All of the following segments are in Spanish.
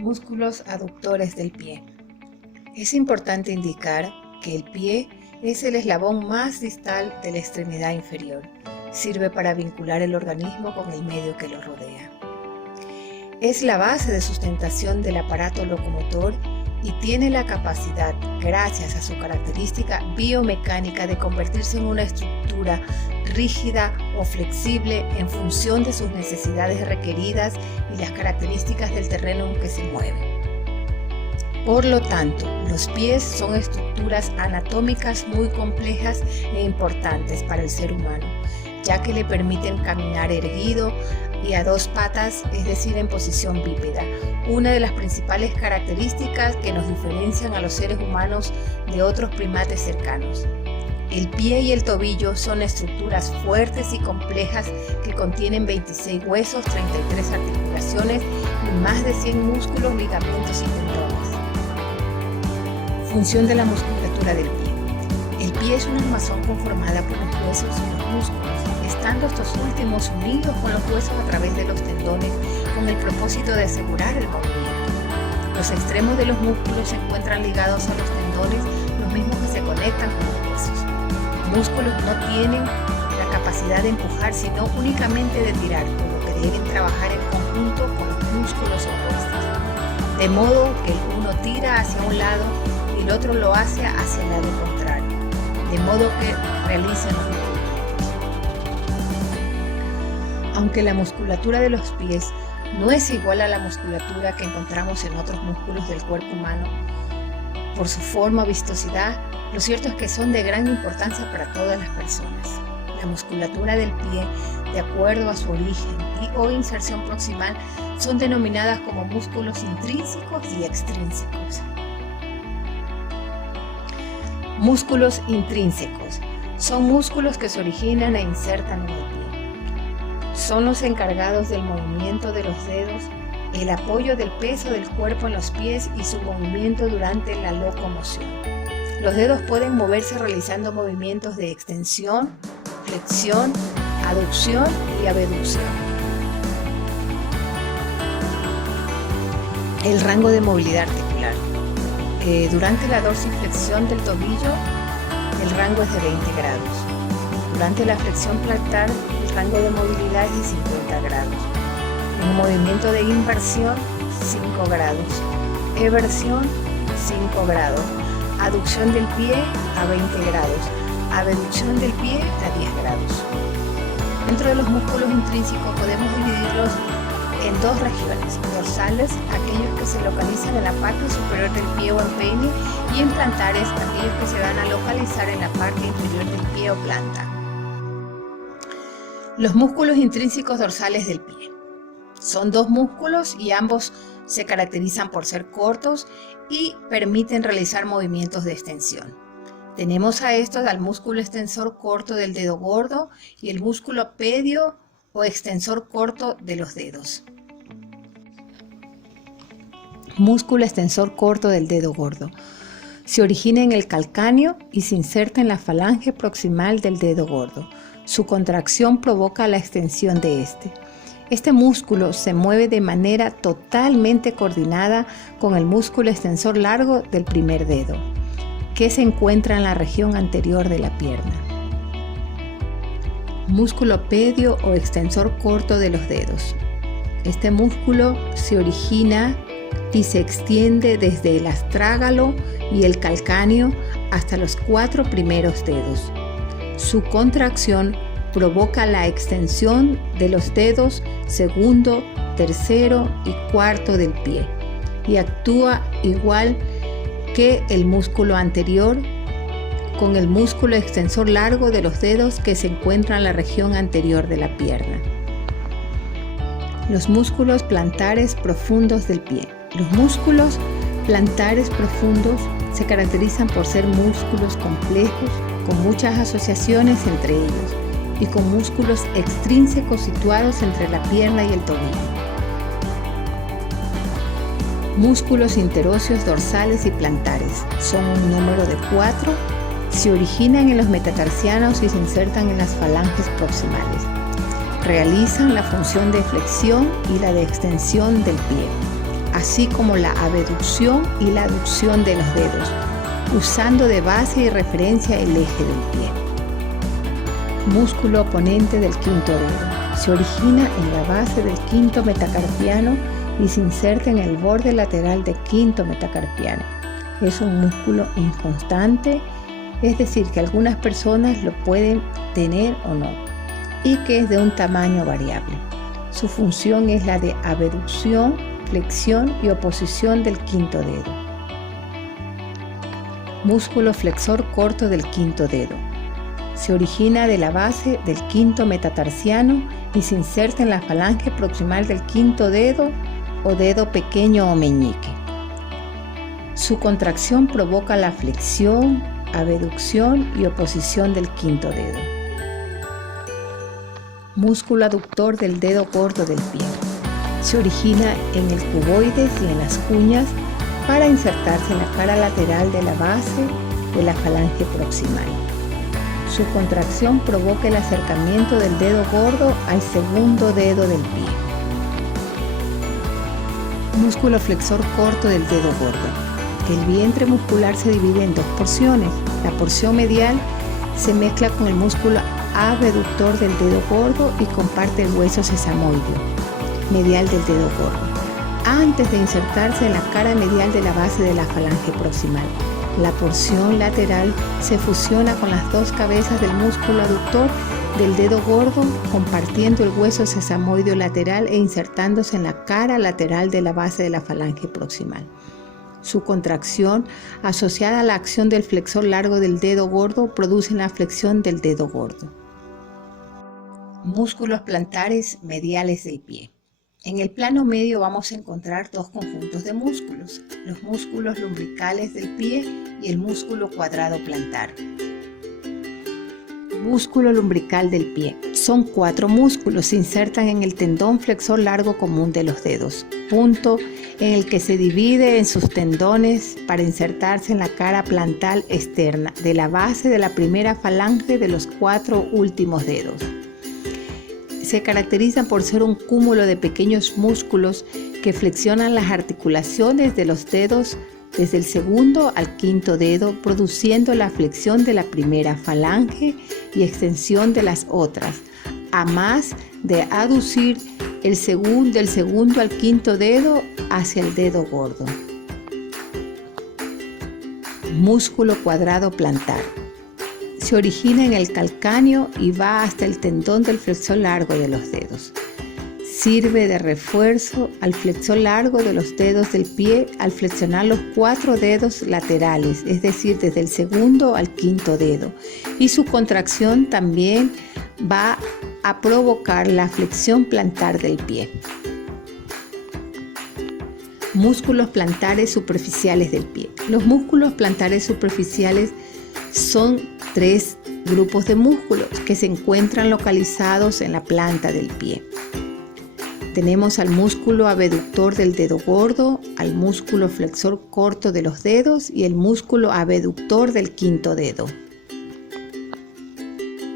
Músculos aductores del pie. Es importante indicar que el pie es el eslabón más distal de la extremidad inferior. Sirve para vincular el organismo con el medio que lo rodea. Es la base de sustentación del aparato locomotor y tiene la capacidad, gracias a su característica biomecánica, de convertirse en una estructura rígida o flexible en función de sus necesidades requeridas y las características del terreno en que se mueve. Por lo tanto, los pies son estructuras anatómicas muy complejas e importantes para el ser humano, ya que le permiten caminar erguido y a dos patas, es decir, en posición bípeda, una de las principales características que nos diferencian a los seres humanos de otros primates cercanos. El pie y el tobillo son estructuras fuertes y complejas que contienen 26 huesos, 33 articulaciones y más de 100 músculos, ligamentos y tendones. Función de la musculatura del pie. El pie es una armazón conformada por los huesos y los músculos, estando estos últimos unidos con los huesos a través de los tendones con el propósito de asegurar el movimiento. Los extremos de los músculos se encuentran ligados a los tendones, los mismos que se conectan con los huesos. Los músculos no tienen la capacidad de empujar, sino únicamente de tirar, por lo que deben trabajar en conjunto con los músculos opuestos, de modo que el uno tira hacia un lado y el otro lo hace hacia el lado contrario, de modo que realizan los movimientos. Aunque la musculatura de los pies no es igual a la musculatura que encontramos en otros músculos del cuerpo humano, por su forma o vistosidad, lo cierto es que son de gran importancia para todas las personas. La musculatura del pie, de acuerdo a su origen o inserción proximal, son denominadas como músculos intrínsecos y extrínsecos. Músculos intrínsecos son músculos que se originan e insertan en el pie. Son los encargados del movimiento de los dedos, el apoyo del peso del cuerpo en los pies y su movimiento durante la locomoción. Los dedos pueden moverse realizando movimientos de extensión, flexión, aducción y abducción. El rango de movilidad articular. Durante la dorsiflexión del tobillo, el rango es de 20 grados. Durante la flexión plantar, el rango de movilidad es de 50 grados. En movimiento de inversión, 5 grados. Eversión, 5 grados. Aducción del pie a 20 grados. Abducción del pie a 10 grados. Dentro de los músculos intrínsecos podemos dividirlos en dos regiones: dorsales, aquellos que se localizan en la parte superior del pie o empeine, y en plantares, aquellos que se van a localizar en la parte inferior del pie o planta. Los músculos intrínsecos dorsales del pie. Son dos músculos y ambos se caracterizan por ser cortos y permiten realizar movimientos de extensión. Tenemos a estos al músculo extensor corto del dedo gordo y el músculo pedio o extensor corto de los dedos. Músculo extensor corto del dedo gordo. Se origina en el calcáneo y se inserta en la falange proximal del dedo gordo. Su contracción provoca la extensión de este. Este músculo se mueve de manera totalmente coordinada con el músculo extensor largo del primer dedo, que se encuentra en la región anterior de la pierna. Músculo pedio o extensor corto de los dedos. Este músculo se origina y se extiende desde el astrágalo y el calcáneo hasta los 4 primeros dedos. Su contracción provoca la extensión de los dedos segundo, tercero y cuarto del pie y actúa igual que el músculo anterior con el músculo extensor largo de los dedos que se encuentra en la región anterior de la pierna. Los músculos plantares profundos del pie. Los músculos plantares profundos se caracterizan por ser músculos complejos con muchas asociaciones entre ellos y con músculos extrínsecos situados entre la pierna y el tobillo. Músculos interóseos dorsales y plantares. Son un número de 4. Se originan en los metatarsianos y se insertan en las falanges proximales. Realizan la función de flexión y la de extensión del pie. así como la abducción y la aducción de los dedos, usando de base y referencia el eje del pie. Músculo oponente del quinto dedo. Se origina en la base del quinto metacarpiano y se inserta en el borde lateral del quinto metacarpiano. Es un músculo inconstante, es decir, que algunas personas lo pueden tener o no, y que es de un tamaño variable. Su función es la de abducción, flexión y oposición del quinto dedo. Músculo flexor corto del quinto dedo. Se origina de la base del quinto metatarsiano y se inserta en la falange proximal del quinto dedo o dedo pequeño o meñique. Su contracción provoca la flexión, abducción y oposición del quinto dedo. Músculo aductor del dedo gordo del pie. Se origina en el cuboides y en las uñas para insertarse en la cara lateral de la base de la falange proximal. Su contracción provoca el acercamiento del dedo gordo al segundo dedo del pie. Músculo flexor corto del dedo gordo. El vientre muscular se divide en dos porciones. La porción medial se mezcla con el músculo abductor del dedo gordo y comparte el hueso sesamoideo medial del dedo gordo, antes de insertarse en la cara medial de la base de la falange proximal. La porción lateral se fusiona con las dos cabezas del músculo aductor del dedo gordo, compartiendo el hueso sesamoideo lateral e insertándose en la cara lateral de la base de la falange proximal. Su contracción, asociada a la acción del flexor largo del dedo gordo, produce la flexión del dedo gordo. Músculos plantares mediales del pie. En el plano medio vamos a encontrar dos conjuntos de músculos, los músculos lumbricales del pie y el músculo cuadrado plantar. Músculo lumbrical del pie. Son 4 músculos, se insertan en el tendón flexor largo común de los dedos, punto en el que se divide en sus tendones para insertarse en la cara plantar externa de la base de la primera falange de los 4 últimos dedos. Se caracterizan por ser un cúmulo de pequeños músculos que flexionan las articulaciones de los dedos desde el segundo al quinto dedo, produciendo la flexión de la primera falange y extensión de las otras, a más de aducir del segundo al quinto dedo hacia el dedo gordo. Músculo cuadrado plantar. Se origina en el calcáneo y va hasta el tendón del flexor largo de los dedos. Sirve de refuerzo al flexor largo de los dedos del pie al flexionar los 4 dedos laterales, es decir, desde el segundo al quinto dedo. Y su contracción también va a provocar la flexión plantar del pie. Músculos plantares superficiales del pie. Los músculos plantares superficiales son 3 grupos de músculos que se encuentran localizados en la planta del pie. Tenemos al músculo abductor del dedo gordo, al músculo flexor corto de los dedos y el músculo abductor del quinto dedo.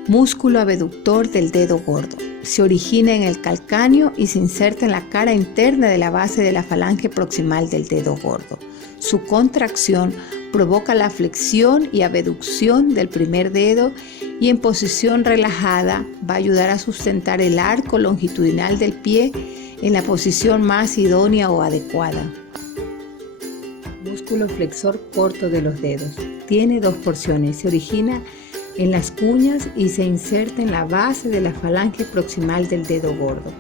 Músculo abductor del dedo gordo. Se origina en el calcáneo y se inserta en la cara interna de la base de la falange proximal del dedo gordo. Su contracción provoca la flexión y abducción del primer dedo y en posición relajada va a ayudar a sustentar el arco longitudinal del pie en la posición más idónea o adecuada. Músculo flexor corto de los dedos. Tiene 2 porciones. Se origina en las cuñas y se inserta en la base de la falange proximal del dedo gordo.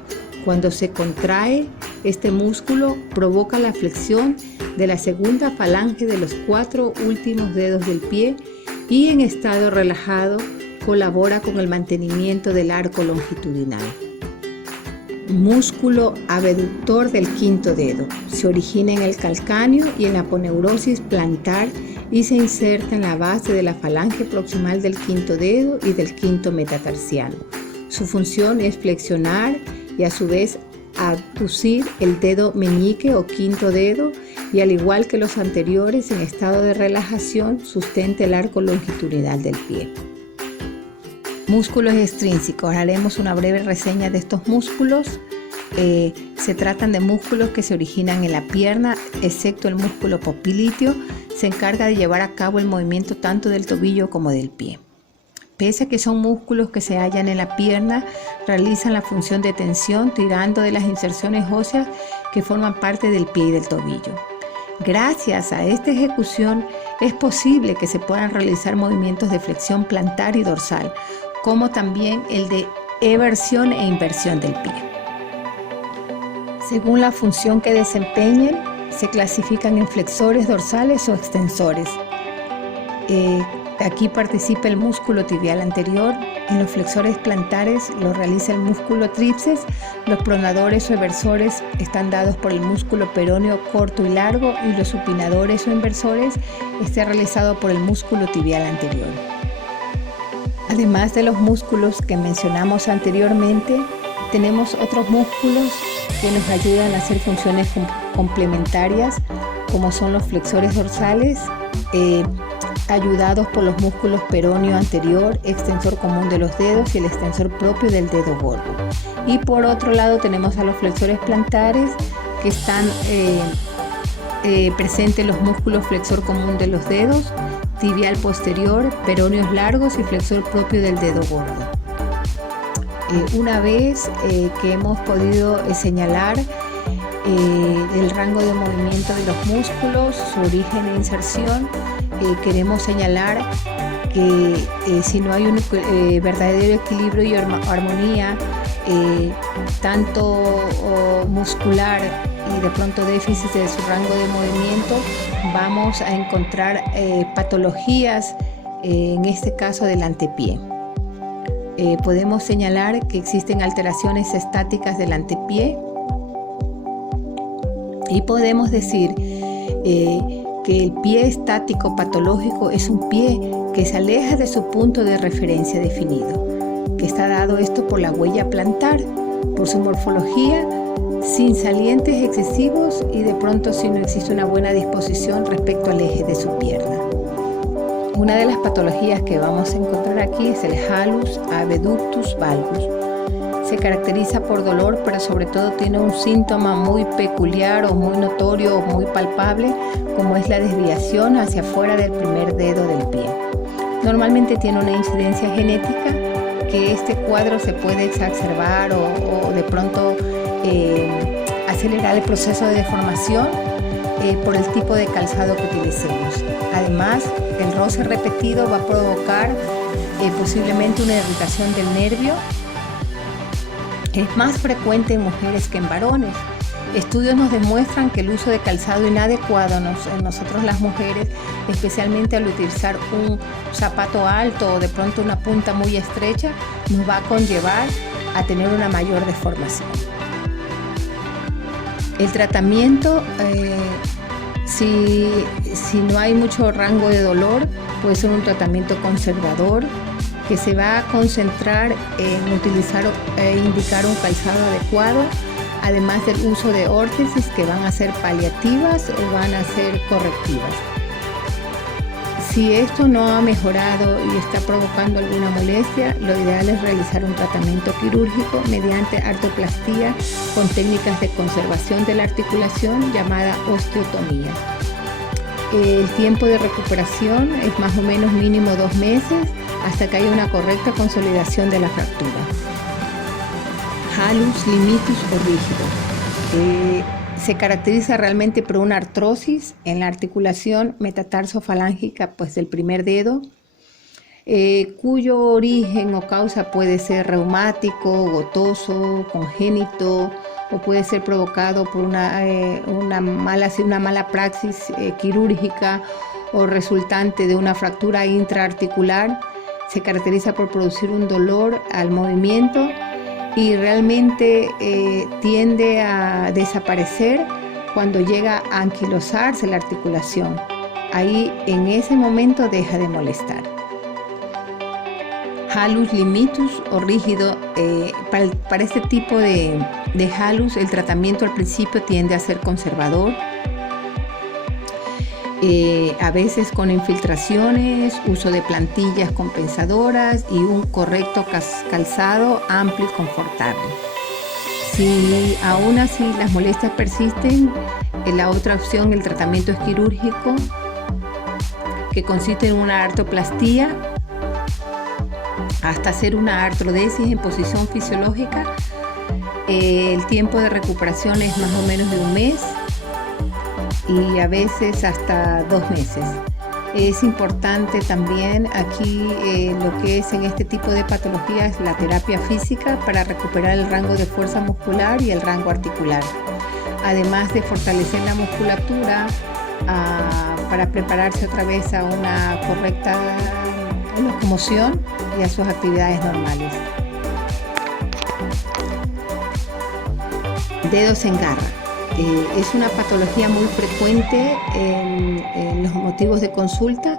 Cuando se contrae, este músculo provoca la flexión de la segunda falange de los 4 últimos dedos del pie y en estado relajado colabora con el mantenimiento del arco longitudinal. Músculo abductor del quinto dedo. Se origina en el calcáneo y en la aponeurosis plantar y se inserta en la base de la falange proximal del quinto dedo y del quinto metatarsiano. Su función es flexionar y a su vez abducir el dedo meñique o quinto dedo y al igual que los anteriores en estado de relajación sustenta el arco longitudinal del pie. Músculos extrínsecos. Haremos una breve reseña de estos músculos. se tratan de músculos que se originan en la pierna, excepto el músculo popliteo, se encarga de llevar a cabo el movimiento tanto del tobillo como del pie. Pese a que son músculos que se hallan en la pierna, realizan la función de tensión tirando de las inserciones óseas que forman parte del pie y del tobillo. Gracias a esta ejecución es posible que se puedan realizar movimientos de flexión plantar y dorsal, como también el de eversión e inversión del pie. Según la función que desempeñen, se clasifican en flexores dorsales o extensores. Aquí participa el músculo tibial anterior. En los flexores plantares lo realiza el músculo tríceps. Los pronadores o eversores están dados por el músculo peroneo corto y largo, y los supinadores o inversores está realizado por el músculo tibial anterior. Además de los músculos que mencionamos anteriormente, tenemos otros músculos que nos ayudan a hacer funciones complementarias, como son los flexores dorsales, ayudados por los músculos peroneo anterior, extensor común de los dedos y el extensor propio del dedo gordo. Y por otro lado tenemos a los flexores plantares, que están presentes los músculos flexor común de los dedos, tibial posterior, peroneos largos y flexor propio del dedo gordo. Una vez que hemos podido señalar el rango de movimiento de los músculos, su origen e inserción, queremos señalar que si no hay un verdadero equilibrio y armonía, tanto muscular y de pronto déficit de su rango de movimiento, vamos a encontrar patologías, en este caso del antepié. Podemos señalar que existen alteraciones estáticas del antepié, y podemos decir que el pie estático patológico es un pie que se aleja de su punto de referencia definido, que está dado esto por la huella plantar, por su morfología, sin salientes excesivos y de pronto si no existe una buena disposición respecto al eje de su pierna. Una de las patologías que vamos a encontrar aquí es el hallux abductus valgus. Se caracteriza por dolor, pero sobre todo tiene un síntoma muy peculiar o muy notorio o muy palpable, como es la desviación hacia afuera del primer dedo del pie. Normalmente tiene una incidencia genética, que este cuadro se puede exacerbar o de pronto acelerar el proceso de deformación por el tipo de calzado que utilicemos. Además, el roce repetido va a provocar posiblemente una irritación del nervio. Es más frecuente en mujeres que en varones. Estudios nos demuestran que el uso de calzado inadecuado en nosotros las mujeres, especialmente al utilizar un zapato alto o de pronto una punta muy estrecha, nos va a conllevar a tener una mayor deformación. El tratamiento, si no hay mucho rango de dolor, puede ser un tratamiento conservador, que se va a concentrar en utilizar e indicar un calzado adecuado, además del uso de órtesis que van a ser paliativas o van a ser correctivas. Si esto no ha mejorado y está provocando alguna molestia, lo ideal es realizar un tratamiento quirúrgico mediante artroplastía con técnicas de conservación de la articulación llamada osteotomía. El tiempo de recuperación es más o menos mínimo 2 meses hasta que haya una correcta consolidación de la fractura. Hallux limitus o rígido. Se caracteriza realmente por una artrosis en la articulación metatarso-falángica del primer dedo, cuyo origen o causa puede ser reumático, gotoso, congénito, o puede ser provocado por una mala praxis quirúrgica o resultante de una fractura intraarticular. Se caracteriza por producir un dolor al movimiento y realmente tiende a desaparecer cuando llega a anquilosarse la articulación. Ahí en ese momento deja de molestar. Hallux limitus o rígido, para este tipo de hallux el tratamiento al principio tiende a ser conservador, a veces con infiltraciones, uso de plantillas compensadoras y un correcto calzado amplio y confortable. Si aún así las molestias persisten, la otra opción, el tratamiento es quirúrgico, que consiste en una artroplastía hasta hacer una artrodesis en posición fisiológica. El tiempo de recuperación es más o menos de 1 mes y a veces hasta 2 meses. Es importante también aquí lo que es en este tipo de patologías la terapia física para recuperar el rango de fuerza muscular y el rango articular, además de fortalecer la musculatura para prepararse otra vez a una correcta locomoción y a sus actividades normales. Dedos en garra. Es una patología muy frecuente en los motivos de consulta.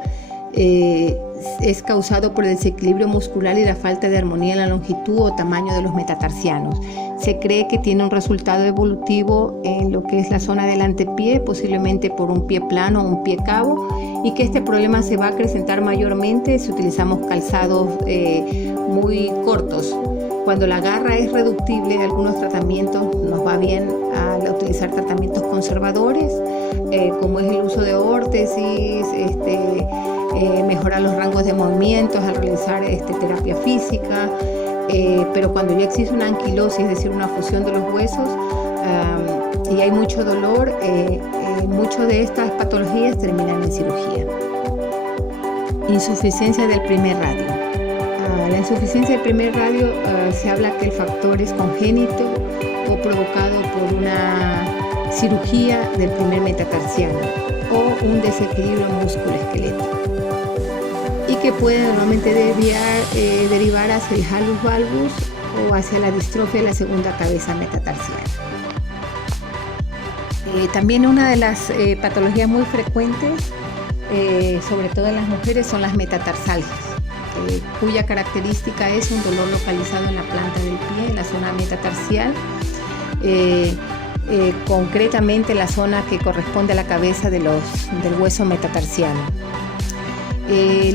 Es causado por el desequilibrio muscular y la falta de armonía en la longitud o tamaño de los metatarsianos. Se cree que tiene un resultado evolutivo en lo que es la zona del antepié, posiblemente por un pie plano o un pie cabo, y que este problema se va a acrecentar mayormente si utilizamos calzados muy cortos. Cuando la garra es reductible, algunos tratamientos nos va bien al utilizar tratamientos conservadores, como es el uso de órtesis, mejorar los rangos de movimientos al realizar terapia física, pero cuando ya existe una anquilosis, es decir, una fusión de los huesos, y hay mucho dolor, muchas de estas patologías terminan en cirugía. Insuficiencia del primer radio. La insuficiencia del primer radio se habla que el factor es congénito o provocado por una cirugía del primer metatarsiano o un desequilibrio músculo-esqueleto, y que puede normalmente derivar hacia el halus valgus o hacia la distrofia de la segunda cabeza metatarsiana. También una de las patologías muy frecuentes, sobre todo en las mujeres, son las metatarsalgias, cuya característica es un dolor localizado en la planta del pie, en la zona metatarsial, concretamente la zona que corresponde a la cabeza del hueso metatarsiano.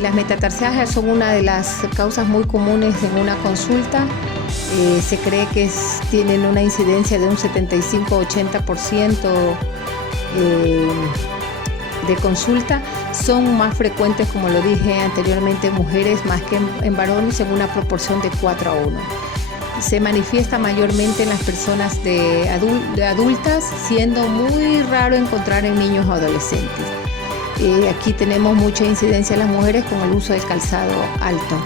Las metatarsialgias son una de las causas muy comunes en una consulta. Se cree que tienen una incidencia de un 75-80% de consulta. Son más frecuentes, como lo dije anteriormente, en mujeres más que en varones, en una proporción de 4:1. Se manifiesta mayormente en las personas de adultas, siendo muy raro encontrar en niños o adolescentes. Aquí tenemos mucha incidencia en las mujeres con el uso de calzado alto.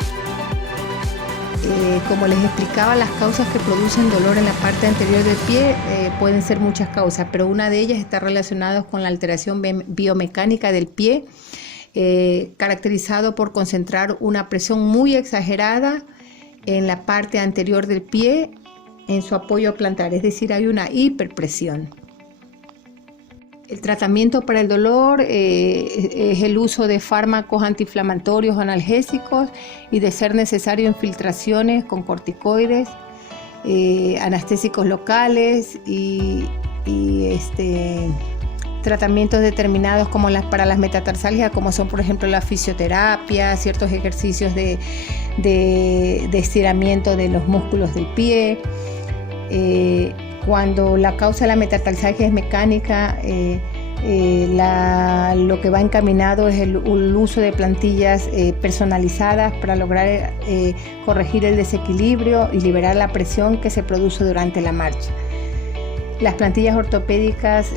Como les explicaba, las causas que producen dolor en la parte anterior del pie pueden ser muchas causas, pero una de ellas está relacionada con la alteración biomecánica del pie, caracterizado por concentrar una presión muy exagerada en la parte anterior del pie en su apoyo plantar, es decir, hay una hiperpresión. El tratamiento para el dolor es el uso de fármacos antiinflamatorios o analgésicos y, de ser necesario, infiltraciones con corticoides, anestésicos locales y tratamientos determinados como para las metatarsalgias, como son por ejemplo la fisioterapia, ciertos ejercicios de estiramiento de los músculos del pie. Cuando la causa de la metatarsalgia es mecánica, lo que va encaminado es el uso de plantillas personalizadas para lograr corregir el desequilibrio y liberar la presión que se produce durante la marcha. Las plantillas ortopédicas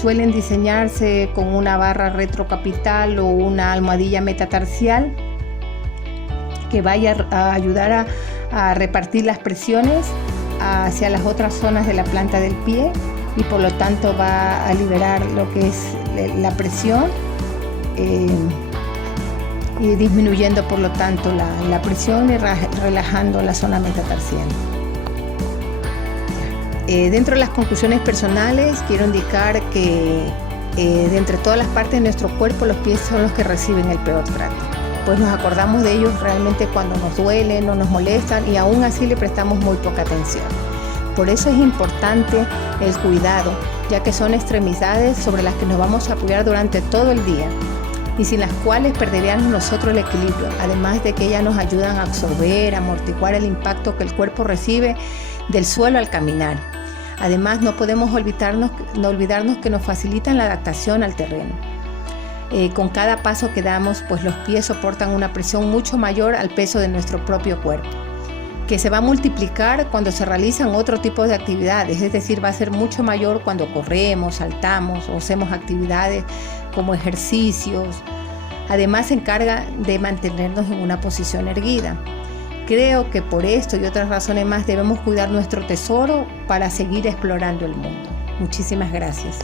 suelen diseñarse con una barra retrocapital o una almohadilla metatarsial que vaya a ayudar a repartir las presiones hacia las otras zonas de la planta del pie, y por lo tanto va a liberar lo que es la presión y disminuyendo por lo tanto la presión y relajando la zona metatarsiana. Dentro de las conclusiones personales quiero indicar que de entre todas las partes de nuestro cuerpo, los pies son los que reciben el peor trato, pues nos acordamos de ellos realmente cuando nos duelen o nos molestan, y aún así le prestamos muy poca atención. Por eso es importante el cuidado, ya que son extremidades sobre las que nos vamos a apoyar durante todo el día. y sin las cuales perderíamos nosotros el equilibrio, además de que ellas nos ayudan a absorber, a amortiguar el impacto que el cuerpo recibe del suelo al caminar. Además, no podemos olvidarnos que nos facilitan la adaptación al terreno. Con cada paso que damos, pues los pies soportan una presión mucho mayor al peso de nuestro propio cuerpo, que se va a multiplicar cuando se realizan otro tipo de actividades, es decir, va a ser mucho mayor cuando corremos, saltamos o hacemos actividades como ejercicios. Además, se encarga de mantenernos en una posición erguida. Creo que por esto y otras razones más debemos cuidar nuestro tesoro para seguir explorando el mundo. Muchísimas gracias.